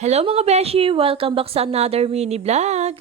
Hello mga beshi! Welcome back sa another mini vlog!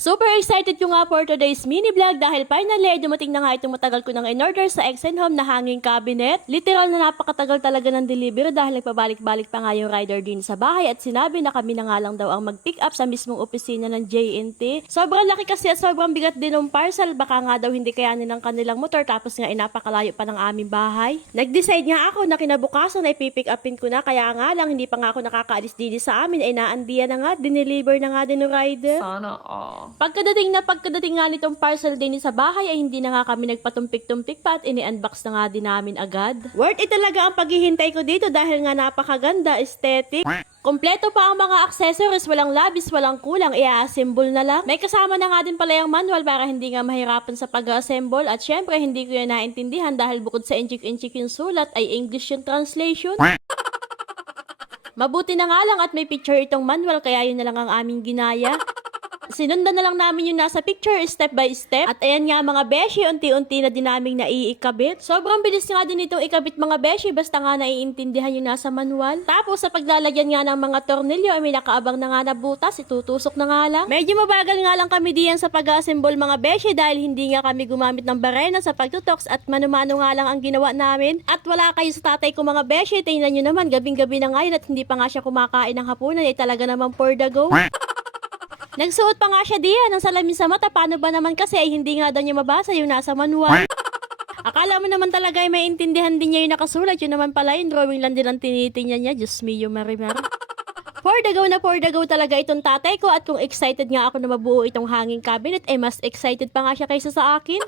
Super excited ko nga for today's mini vlog dahil finally ay dumating na nga itong matagal ko nang in-order sa Exen Home na hanging cabinet. Literal na napakatagal talaga ng delivery dahil nagpabalik-balik pa nga yung rider din sa bahay at sinabi na kami na nga lang daw ang mag-pick up sa mismong opisina ng JNT. Sobrang laki kasi at sobrang bigat din ng parcel, baka nga daw hindi kayanin ng kanilang motor tapos nga napakalayo pa ng aming bahay. Nag-decide nga ako na kinabukasan ay pipick upin ko na, kaya nga lang hindi pa nga ako nakakaalis din sa amin ay naandiyan na nga, dineliver na nga din ng rider. Sana all. Pagkadating nga nitong parcel din sa bahay ay hindi na nga kami nagpatumpik-tumpik pa at ini-unbox na nga din namin agad. Worth it talaga ang paghihintay ko dito dahil nga napakaganda, aesthetic. Kompleto pa ang mga accessories, walang labis, walang kulang, i-assemble na lang. May kasama na nga din pala yung manual para hindi nga mahirapan sa pag-assemble at syempre hindi ko yun naintindihan dahil bukod sa inchik-inchik yung sulat ay English yung translation. Mabuti na nga lang at may picture itong manual kaya yun na lang ang aming ginaya. Sinundan na lang namin yung nasa picture step by step. At ayan nga mga beshi, unti-unti na din naming naiikabit. Sobrang bilis nga din itong ikabit mga beshi basta nga naiintindihan yung nasa manual. Tapos sa paglalagyan nga ng mga tornilyo ay may nakaabang na nga na butas, itutusok na nga lang. Medyo mabagal nga lang kami diyan sa pag-assemble mga beshi dahil hindi nga kami gumamit ng barena sa pagtutoks at mano-mano nga lang ang ginawa namin. At wala kayo sa tatay ko mga beshi, tingnan nyo naman gabing-gabi na ngayon at hindi pa nga siya kumakain ng hapunan ay talaga naman for the go. Nagsuot pa nga siya diyan ng salamin sa mata. Paano ba naman kasi ay hindi nga daw niya mabasa yung nasa manual. Akala mo naman talaga ay maintindihan din niya yung nakasulat. Yun naman pala yung drawing lang din ang tinitingnan niya. Diyos me, yung marimar. For the go talaga itong tatay ko. At kung excited nga ako na mabuo itong hanging cabinet, ay mas excited pa nga siya kaysa sa akin.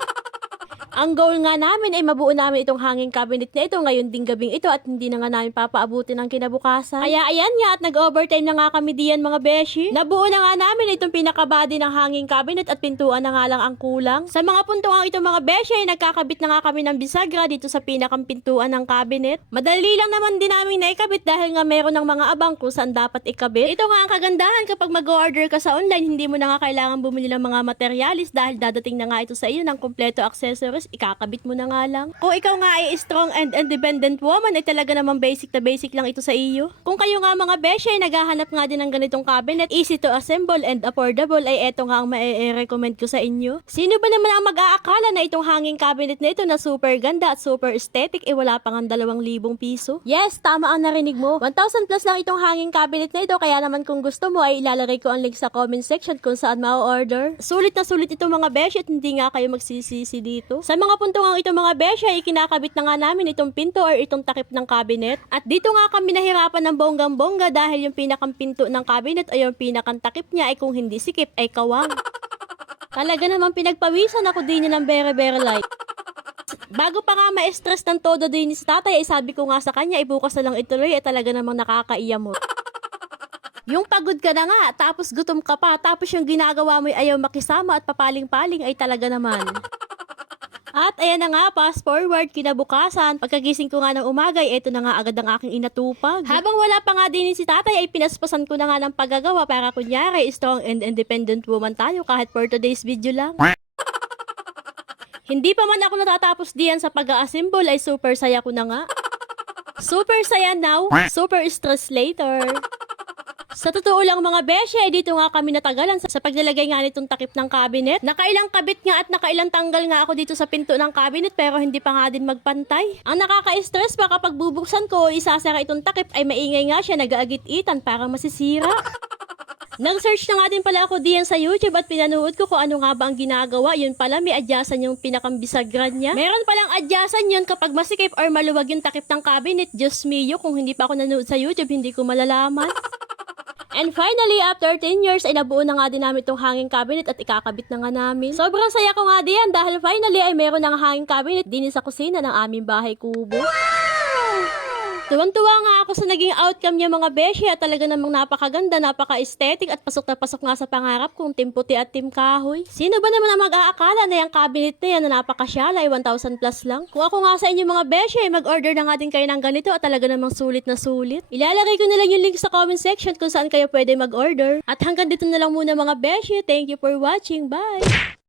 Ang goal nga namin ay mabuo namin itong hanging cabinet na ito ngayon ding gabing ito at hindi na nga namin papaabutin ng kinabukasan. Kaya ayan nga at nag-overtime na nga kami diyan mga beshi. Nabuo na nga namin itong pinakabody ng hanging cabinet at pintuan na nga lang ang kulang. Sa mga puntuang ito mga beshi ay nagkakabit na nga kami ng bisagra dito sa pinakang pintuan ng cabinet. Madali lang naman din namin naikabit dahil nga meron ng mga abang kung saan dapat ikabit. Ito nga ang kagandahan kapag mag-order ka sa online, hindi mo na nga kailangan bumili ng mga materialis dahil dadating na nga ito sa iyo ng kompleto accessories. Ikakabit mo na nga lang. Kung ikaw nga ay strong and independent woman, ay talaga namang basic na basic lang ito sa iyo. Kung kayo nga mga beshi ay naghahanap nga din ng ganitong cabinet, easy to assemble and affordable, ay eto nga ang ma-recommend ko sa inyo. Sino ba naman ang mag-aakala na itong hanging cabinet na ito na super ganda at super aesthetic, wala pang ang 2,000 piso? Yes, tama ang narinig mo. 1,000 plus lang itong hanging cabinet na ito, kaya naman kung gusto mo ay ilalagay ko ang link sa comment section kung saan ma-order. Sulit na sulit itong mga beshi at hindi nga kayo magsisisi dito. Sa mga puntungang itong mga beshi ay kinakabit na nga namin itong pinto or itong takip ng cabinet. At dito nga kami nahirapan ng bonggang-bongga dahil yung pinakang pinto ng cabinet o yung pinakang takip niya ay kung hindi sikip ay kawang. Talaga naman pinagpawisan ako din niya ng very light. Bago pa nga ma-stress ng todo din ni tatay ay sabi ko nga sa kanya ibukas na lang ituloy ay talaga namang nakakaiyamot. Yung pagod ka na nga tapos gutom ka pa tapos yung ginagawa mo ay ayaw makisama at papaling-paling ay talaga naman. At ayan na nga, fast forward, kinabukasan, pagkagising ko nga ng umaga, ito na nga agad ang aking inatupag. Habang wala pa nga din si tatay, ay pinaspasan ko na nga ng paggagawa para kunyari, strong and independent woman tayo kahit for today's video lang. Hindi pa man ako natatapos diyan sa pag-assemble, ay super saya ko na nga. Super saya now, super stress later. Sa totoo lang mga beshi, ay dito nga kami natagalan sa paglalagay nga nitong takip ng cabinet. Nakailang kabit nga at nakailang tanggal nga ako dito sa pinto ng cabinet pero hindi pa nga din magpantay. Ang nakaka-stress pa kapag bubuksan ko o isasara itong takip ay maingay nga siya, nag-aagit-itan parang masisira. Nag-search na nga din pala ako diyan sa YouTube at pinanood ko kung ano nga ba ang ginagawa. Yun pala may adyasan yung pinakambisagran niya. Meron palang adyasan yun kapag masikip or maluwag yung takip ng cabinet. Diyos mio, kung hindi pa ako nanood sa YouTube, hindi ko malalaman. And finally, after 10 years, ay nabuo na nga din namin itong hanging cabinet at ikakabit na nga namin. Sobrang saya ko nga diyan dahil finally ay meron ng hanging cabinet din sa kusina ng aming bahay kubo. Tuwang-tuwa nga ako sa naging outcome niya mga beshi at talaga namang napakaganda, napaka-aesthetic at pasok na pasok nga sa pangarap kong Team Puti at Team Kahoy. Sino ba naman ang mag-aakala na yung cabinet na yan na napakasyala ay 1,000 plus lang? Kung ako nga sa inyo mga beshi ay mag-order na nga din kayo ng ganito at talaga namang sulit na sulit. Ilalagay ko na lang yung link sa comment section kung saan kayo pwede mag-order. At hanggang dito na lang muna mga beshi. Thank you for watching. Bye!